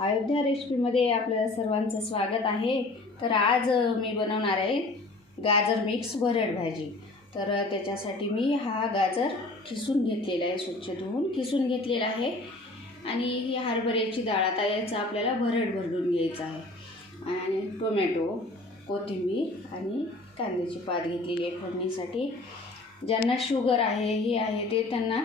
अयोध्या रेसिपीमध्ये आपल्या सर्वांचं स्वागत आहे. तर आज मी बनवणार आहे गाजर मिक्स भरड भाजी. तर त्याच्यासाठी मी हा गाजर किसून घेतलेला आहे स्वच्छ धुवून किसून घेतलेला आहे. आणि ही हरभऱ्याची डाळ आता याचं आपल्याला भरड भरडून घ्यायचं आहे. आणि टोमॅटो कोथिंबीर आणि कांद्याची पात घेतलेली आहे फोडणीसाठी. ज्यांना शुगर आहे हे आहे ते त्यांना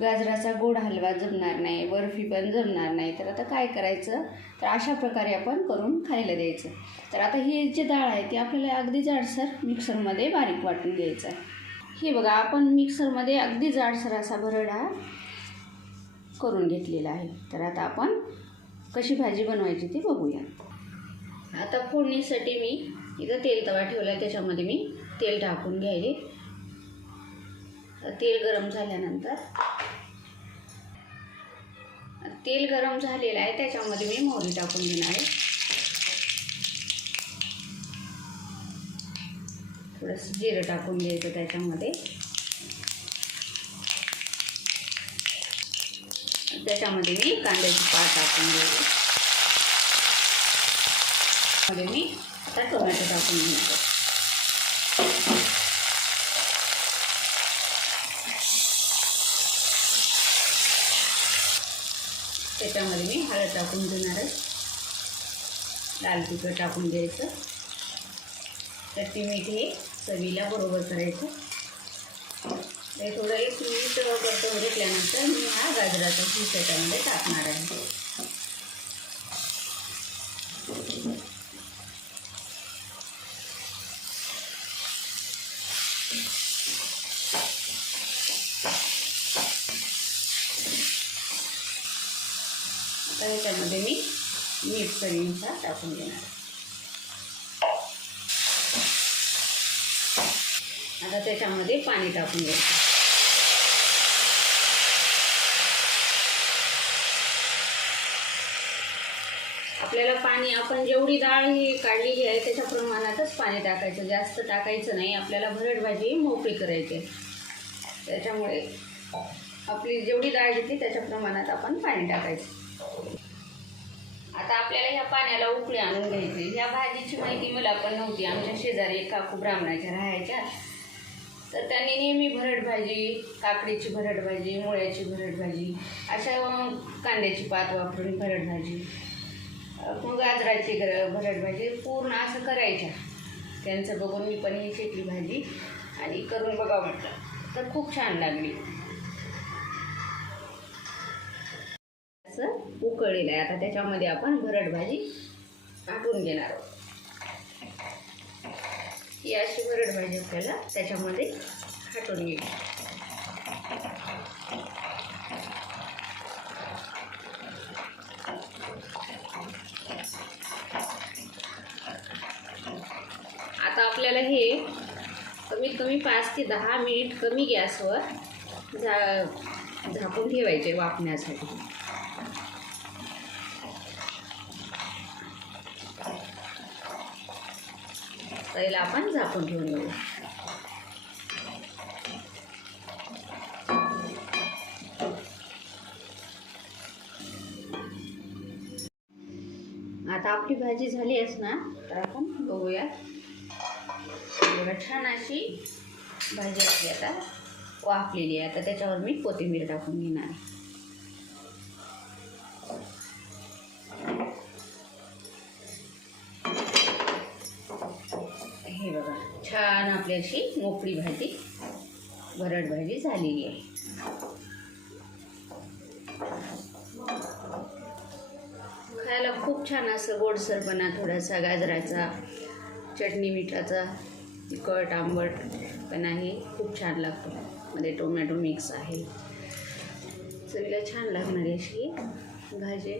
गाजराचा गोड हलवा जमणार नाही बर्फी पण जमणार नाही. तर आता काय करायचं? तर अशा प्रकारे आपण करून खायला द्यायचं. तर आता ही जी डाळ आहे ती आपल्याला अगदी जाडसर मिक्सरमध्ये बारीक वाटून घ्यायचं आहे. हे बघा आपण मिक्सरमध्ये अगदी जाडसर असा भरडा करून घेतलेला आहे. तर आता आपण कशी भाजी बनवायची ती बघूया. आता फोडणीसाठी मी इथं तेल तवा ठेवला आहे त्याच्यामध्ये मी तेल टाकून घ्यायले. तेल गरम झाल्यानंतर तेल गरम झालेलं आहे त्याच्यामध्ये मी मोहरी टाकून घेणार आहे. थोडंसं जिरं टाकून घ्यायचं त्याच्यामध्ये. त्याच्यामध्ये मी कांद्याची पात टाकून घ्यायची मध्ये मी आता टोमॅटो टाकून घ्यायचं त्याच्यामध्ये मी हळद टाकून देणार आहे. लाल तिखट टाकून द्यायचं चटणी मीठ हे चवीला बरोबर करायचं. हे थोडं एक मीठ करतो घेतल्यानंतर मी हा गाजराचा पीस त्याच्यामध्ये टाकणार आहे. तर याच्यामध्ये मी मीठ चवीनुसार टाकून देणार. आता त्याच्यामध्ये पाणी टाकून द्यायचं आपल्याला पाणी आपण जेवढी डाळ ही काढलेली आहे त्याच्या प्रमाणातच पाणी टाकायचं. जास्त टाकायचं नाही आपल्याला भरड भाजी मोकळी करायची आहे. त्याच्यामुळे आपली जेवढी डाळ घेतली त्याच्या प्रमाणात आपण पाणी टाकायचं. आता आपल्याला ह्या पाण्याला उकळी आणून घ्यायची ह्या भाजीची माहिती मला पण नव्हती. आमच्या शेजारी काकू ब्राह्मणाच्या राहायच्या. तर त्यांनी नेहमी भरड भाजी काकडीची भरड भाजी मुळ्याची भरड भाजी अशा कांद्याची पात वापरून भरड भाजी मग गाजराची गर भरड भाजी पूर्ण असं करायच्या. त्यांचं बघून मी पण ही शेकली भाजी आणि करून बघावं म्हटलं. तर खूप छान लागली. उकळलेलं आहे. आता त्याच्यामध्ये आपण भरड भाजी टाकून घेणार आहोत. ही अशी भरड भाजी आपल्याला त्याच्यामध्ये हाटून घ्यायची आता आपल्याला हे कमीत कमी पाच ते दहा मिनिट कमी गॅसवर झा झाकून ठेवायचे वापण्यासाठी पहिला आपण झाकून ठेवून घेऊ आता आपली भाजी झाली आहेस ना तर आपण बघूया छान अशी भाजी आपली आता वाफलेली आहे. आता त्याच्यावर मी कोथिंबीर टाकून घेणार आहे. आपली अशी मोकळी भाजी भरड भाजी झालेली आहे. खायला खूप छान असं गोडसरपणा थोडासा गाजराचा चटणी मिठाचा तिखट आंबट पण आहे खूप छान लागतो. मध्ये टोमॅटो मिक्स आहे. चवीला छान लागणारी अशी भाजी.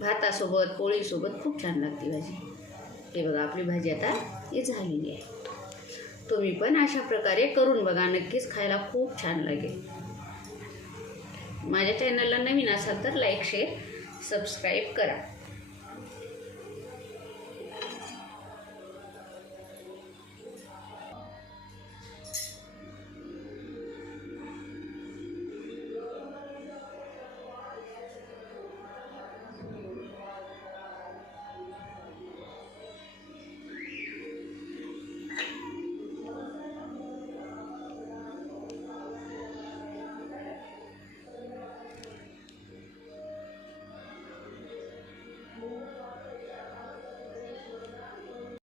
भातासोबत पोळीसोबत खूप छान लागते भाजी. हे बघा आपली भाजी आता ही झालेली आहे. तुम्ही पण अशा प्रकारे करून बघा. नक्कीच खायला खूप छान लागेल. माझ्या चॅनलला नवीन असाल तर लाईक शेअर सबस्क्राईब करा.